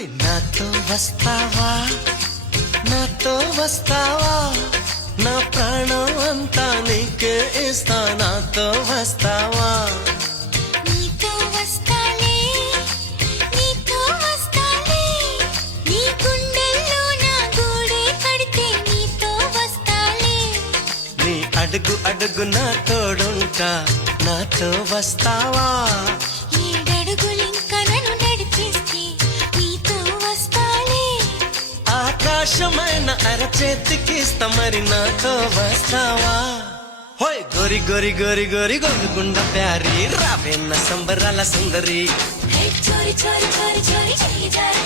హోయ్ నాతో వస్తావా, నాతో వస్తావా, నా ప్రాణం అంతా నీకే ఇస్తా, నాతో వస్తావా. నీతో వస్తాలే, నీతో వస్తాలే, నీ గుండెల్లో నా గూడే కడితే నీతో వస్తాలే. నీ అడుగు అడుగు నా తోడుంటా, నాతో వస్తావా. ఏడడుగులింక నన్ను నడిపిస్తే నీతో వస్తాలే. ఆకాశమైన అరచేతికిస్తా, మరి నాతో వస్తావా. హోయ్ గోరి గోరి గోరి గోరి గోలుగుండ ప్యారి, రావేన్న సంబరాల సుందరి. హే చోరి చోరి చోరి చోరి చెయ్యి జారి